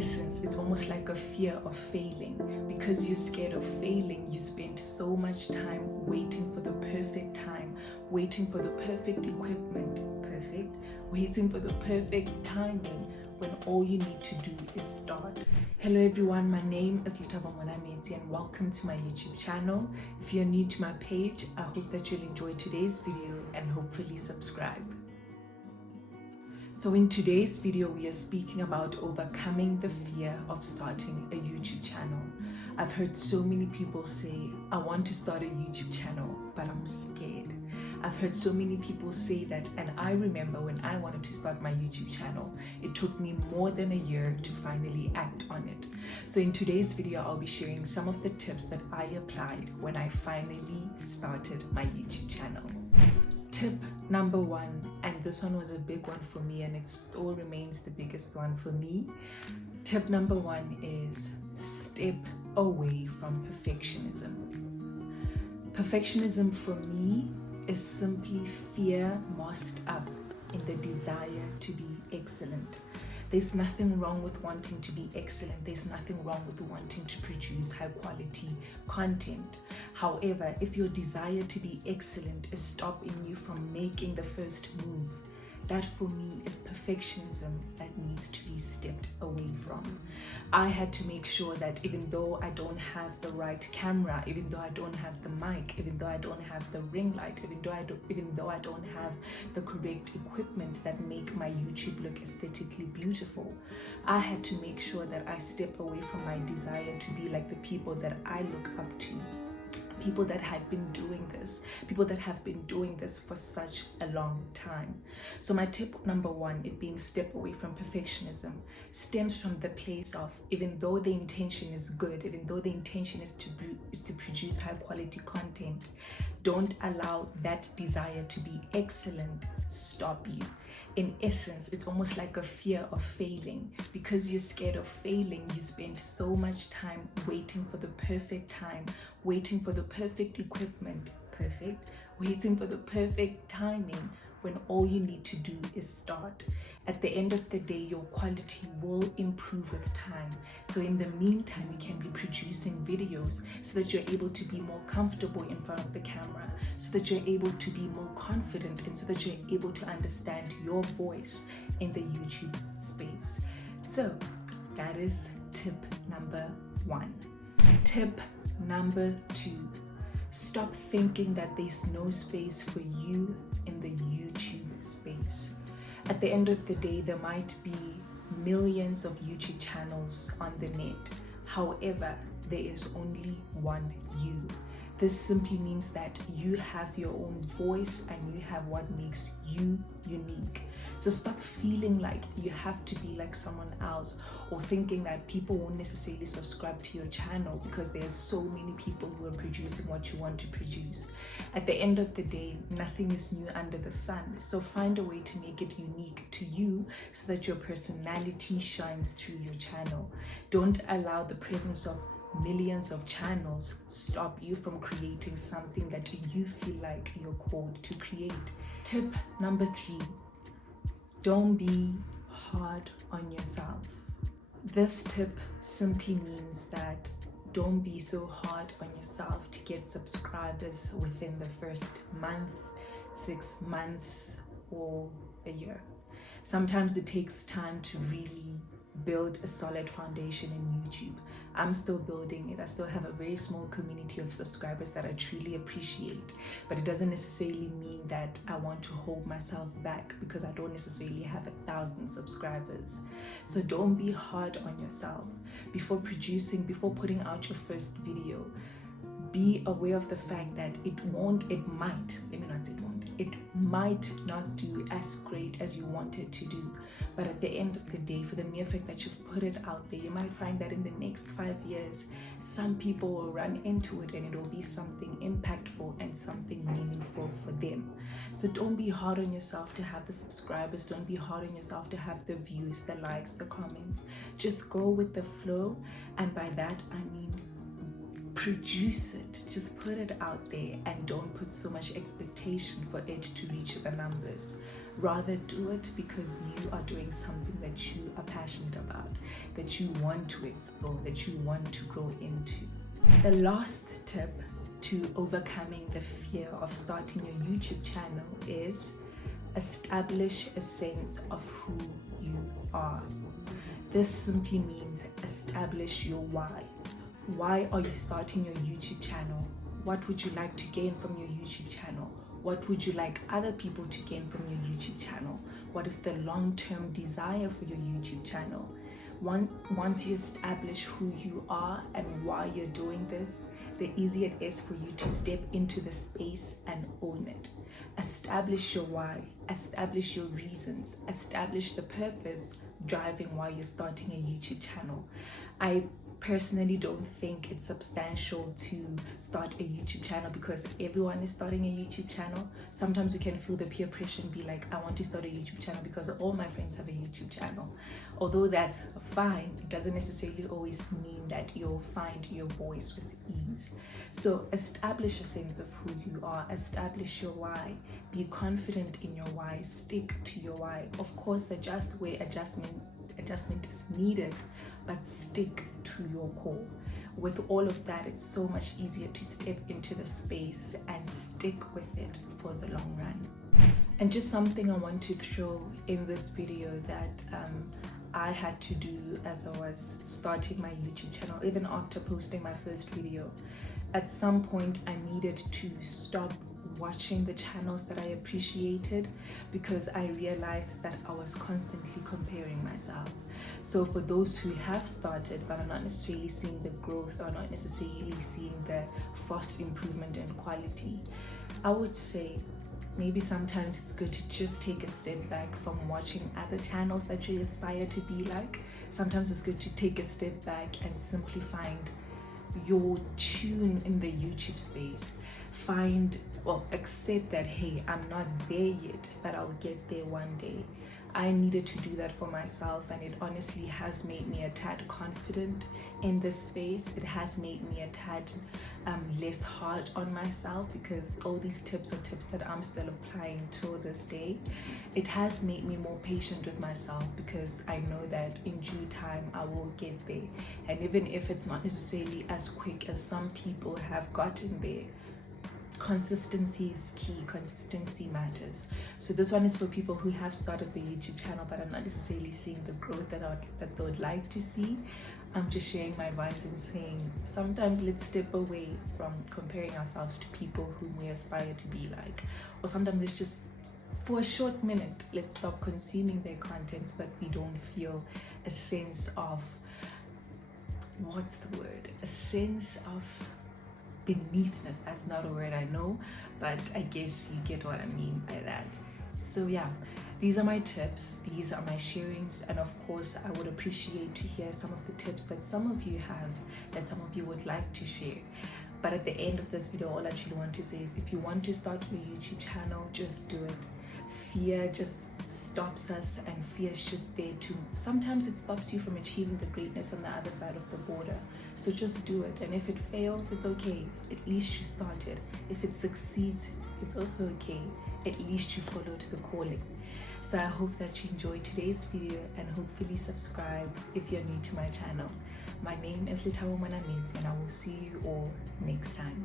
essence, it's almost like a fear of failing. Because you're scared of failing, you spend so much time waiting for the perfect time, waiting for the perfect equipment, waiting for the perfect timing, when all you need to do is start. Hello everyone, my name is Meti and welcome to my YouTube channel. If you're new to my page, I hope that you'll enjoy today's video and hopefully subscribe. So in today's video, we are speaking about overcoming the fear of starting a YouTube channel. I've heard so many people say, I want to start a YouTube channel, but I'm scared. I've heard so many people say that, and I remember when I wanted to start my YouTube channel, it took me more than a year to finally act on it. So in today's video, I'll be sharing some of the tips that I applied when I finally started my YouTube channel. Tip number one, and this one was a big one for me and it still remains the biggest one for me. Tip number one is step away from perfectionism. Perfectionism for me is simply fear masked up in the desire to be excellent. There's nothing wrong with wanting to be excellent. There's nothing wrong with wanting to produce high quality content. However, if your desire to be excellent is stopping you from making the first move, that for me is perfectionism that needs to be stepped away from. I had to make sure that even though I don't have the right camera, even though I don't have the mic, even though I don't have the ring light, even though I don't have the correct equipment that make my YouTube look aesthetically beautiful, I had to make sure that I step away from my desire to be like the people that I look up to. People that have been doing this for such a long time. So my tip number one, it being step away from perfectionism, stems from the place of, even though the intention is good, even though the intention is to produce high quality content, don't allow that desire to be excellent stop you. In essence, it's almost like a fear of failing. Because you're scared of failing, you spend so much time waiting for the perfect time, waiting for the perfect equipment, waiting for the perfect timing, when all you need to do is start. At the end of the day, your quality will improve with time. So in the meantime, you can be producing videos so that you're able to be more comfortable in front of the camera, so that you're able to be more confident, and so that you're able to understand your voice in the YouTube space. So that is tip number one. Tip number two, stop thinking that there's no space for you in the YouTube space. At the end of the day, there might be millions of YouTube channels on the net. However, there is only one you. This simply means that you have your own voice and you have what makes you unique. So stop feeling like you have to be like someone else, or thinking that people won't necessarily subscribe to your channel because there's so many people who are producing what you want to produce. At the end of the day, nothing is new under the sun. So find a way to make it unique to you so that your personality shines through your channel. Don't allow the presence of millions of channels stop you from creating something that you feel like you're called to create. Tip number three, don't be hard on yourself. This tip simply means that don't be so hard on yourself to get subscribers within the first month, 6 months, or a year. Sometimes it takes time to really build a solid foundation in YouTube. I'm still building it. I still have a very small community of subscribers that I truly appreciate, but it doesn't necessarily mean that I want to hold myself back because I don't necessarily have 1,000 subscribers. So don't be hard on yourself. Before putting out your first video, be aware of the fact that it might not do as great as you want it to do. But at the end of the day, for the mere fact that you've put it out there, you might find that in the next 5 years, some people will run into it and it will be something impactful and something meaningful for them. So don't be hard on yourself to have the subscribers. Don't be hard on yourself to have the views, the likes, the comments. Just go with the flow. And by that, I mean, produce it. Just put it out there and don't put so much expectation for it to reach the numbers. Rather do it because you are doing something that you are passionate about. that you want to explore, that you want to grow into. The last tip to overcoming the fear of starting your YouTube channel is establish a sense of who you are. This simply means establish your why. Why are you starting your YouTube channel? What would you like to gain from your YouTube channel? What would you like other people to gain from your YouTube channel? What is the long-term desire for your YouTube channel? Once you establish who you are and why you're doing this, the easier it is for you to step into the space and own it. Establish your why, establish your reasons, establish the purpose driving why you're starting a YouTube channel. I personally don't think it's substantial to start a YouTube channel because everyone is starting a YouTube channel. Sometimes you can feel the peer pressure and be like, I want to start a YouTube channel because all my friends have a YouTube channel. Although that's fine, it doesn't necessarily always mean that you'll find your voice with ease. So establish a sense of who you are, establish your why, be confident in your why, stick to your why. Of course, adjust where adjustment is needed, but stick to your core. With all of that, it's so much easier to step into the space and stick with it for the long run. And just something I want to throw in this video that I had to do as I was starting my YouTube channel, even after posting my first video. At some point, I needed to stop watching the channels that I appreciated because I realized that I was constantly comparing myself. So for those who have started but are not necessarily seeing the growth or not necessarily seeing the fast improvement in quality, I would say maybe sometimes it's good to just take a step back from watching other channels that you aspire to be like. Sometimes it's good to take a step back and simply find your tune in the YouTube space. Accept that, hey, I'm not there yet, but I'll get there one day. I needed to do that for myself, and it honestly has made me a tad confident in this space. It has made me a tad less hard on myself because all these tips are tips that I'm still applying till this day. It has made me more patient with myself because I know that in due time I will get there. And even if it's not necessarily as quick as some people have gotten there, consistency is key. Consistency matters. So this one is for people who have started the YouTube channel but are not necessarily seeing the growth that they would like to see. I'm just sharing my advice and saying sometimes let's step away from comparing ourselves to people whom we aspire to be like, or sometimes it's just for a short minute, let's stop consuming their content so that we don't feel a sense of, what's the word, a sense of beneathness. That's not a word, I know, but I guess you get what I mean by that. So yeah, these are my tips, these are my sharings, and of course I would appreciate to hear some of the tips that some of you have, that some of you would like to share. But at the end of this video, all I actually want to say is if you want to start your YouTube channel, just do it. Fear just stops us, and fear is just there to, sometimes it stops you from achieving the greatness on the other side of the border. So just do it, and if it fails, it's okay. At least you started. If it succeeds, it's also okay. At least you followed the calling. So I hope that you enjoyed today's video, and hopefully subscribe if you're new to my channel. My name is Litabo Manamets, and I will see you all next time.